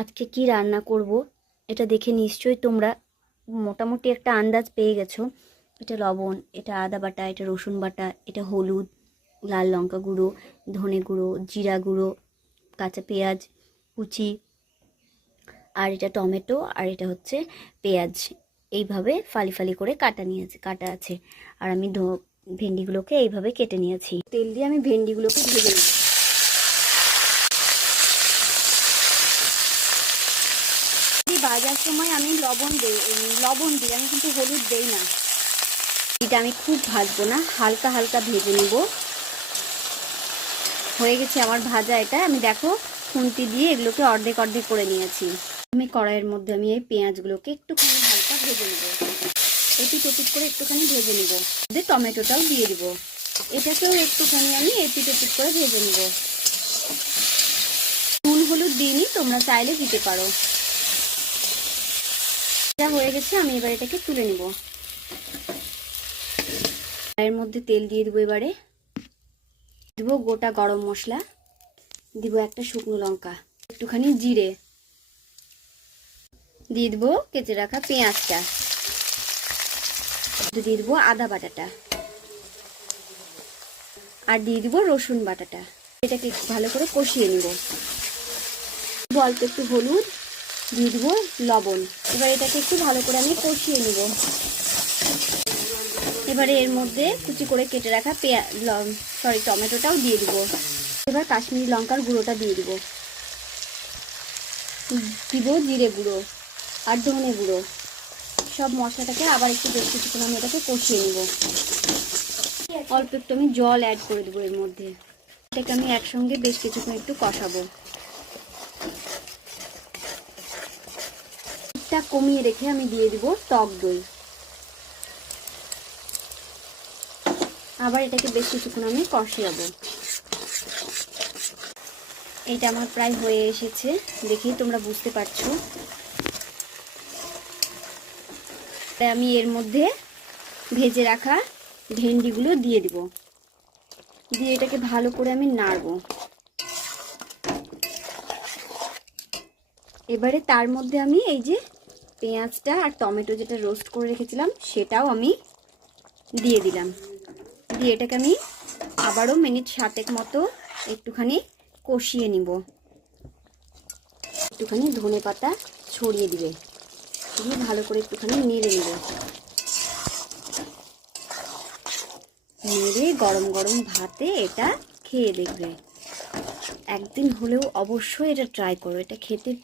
আজকে কি রান্না করব এটা দেখে নিশ্চয়ই তোমরা মোটামুটি একটা আন্দাজ পেয়ে গেছো। এটা লবণ, এটা আদা বাটা, এটা রসুন বাটা, এটা হলুদ, লাল লঙ্কা গুঁড়ো, ধনে গুঁড়ো, জিরা গুঁড়ো, কাঁচা পেঁয়াজ কুচি, আর এটা টমেটো, আর এটা হচ্ছে পেঁয়াজ। এইভাবে ফালি ফালি করে কাটা আছে। আর আমি ভেন্ডিগুলোকে এইভাবে কেটে নিয়েছি। তেল দিয়ে আমি ভেন্ডিগুলোকে ভেজে নিই। ভাজার সময় আমি লবণ দিই, আমি কিন্তু হলুদ দেই না। এটা আমি খুব ভাজবো না, হালকা হালকা ভেজে নিব। হয়ে গেছে আমার ভাজা। এটা আমি দেখো খুন্তি দিয়ে এগুলোকে অর্ধেক অর্ধেক করে নিয়েছি। আমি কড়াইয়ের মধ্যে আমি এই পেঁয়াজগুলোকে একটুখানি হালকা ভেজে নেব, এপিট ওপিট করে একটুখানি ভেজে নিব। টমেটোটাও দিয়ে দিব, এটাকেও একটুখানি আমি এপিট ওপিট করে ভেজে নিব। নুন হলুদ দিইনি, তোমরা চাইলে দিতে পারো। যা হয়ে গেছে আমি এবার এটাকে তুলে নিব। এর মধ্যে তেল দিয়ে দেবো। এবারে দিব গোটা গরম মশলা, দিব একটা শুকনো লঙ্কা, একটুখানি জিরে, দিয়ে দেবো কেটে রাখা পেঁয়াজটা, দিয়ে দেবো আদা বাটাটা, আর দিয়ে দিব রসুন বাটাটা। এটাকে ভালো করে কষিয়ে নিব। অল্প একটু হলুদ, দিয়ে দিব লবণ। এবার এটাকে একটু ভালো করে আমি কষিয়ে নিব। এবারে এর মধ্যে কুচি করে কেটে রাখা টমেটোটাও দিয়ে দিব। এবার কাশ্মীরি লঙ্কার গুঁড়োটা দিয়ে দিব জিরে গুঁড়ো আর ধনে গুঁড়ো। সব মশলাটাকে আবার একটু বেশ কিছুক্ষণ আমি এটাকে কষিয়ে নিব। অল্প একটু আমি জল অ্যাড করে দেবো এর মধ্যে। এটাকে আমি একসঙ্গে বেশ কিছুক্ষণ একটু কষাবো। এটা কমিয়ে রেখে আমি দিয়ে দিব টক দই। আবার এটাকে বেশ কিছুক্ষণ আমি কষাবো। এটা আমার প্রায় হয়ে এসেছে, দেখেই তোমরা বুঝতে পারছো। তাই আমি এর মধ্যে ভেজে রাখা ভেন্ডিগুলো দিয়ে দিব, দিয়ে এটাকে ভালো করে আমি নাড়বো। এবারে তার মধ্যে আমি এই যে পেঁয়াজটা আর টমেটো যেটা রোস্ট করে রেখেছিলাম সেটাও আমি দিয়ে দিলাম। দিয়ে এটাকে আমি আবারও মিনিট 7 মতো একটুখানি কষিয়ে নিব। একটুখানি ধনে পাতা ছড়িয়ে দিবে, দিয়ে ভালো করে একটুখানি নেড়ে নেব। নেড়ে গরম গরম ভাতে এটা খেয়ে দেখবে। একদিন হলেও অবশ্যই এটা ট্রাই করো, এটা খেতে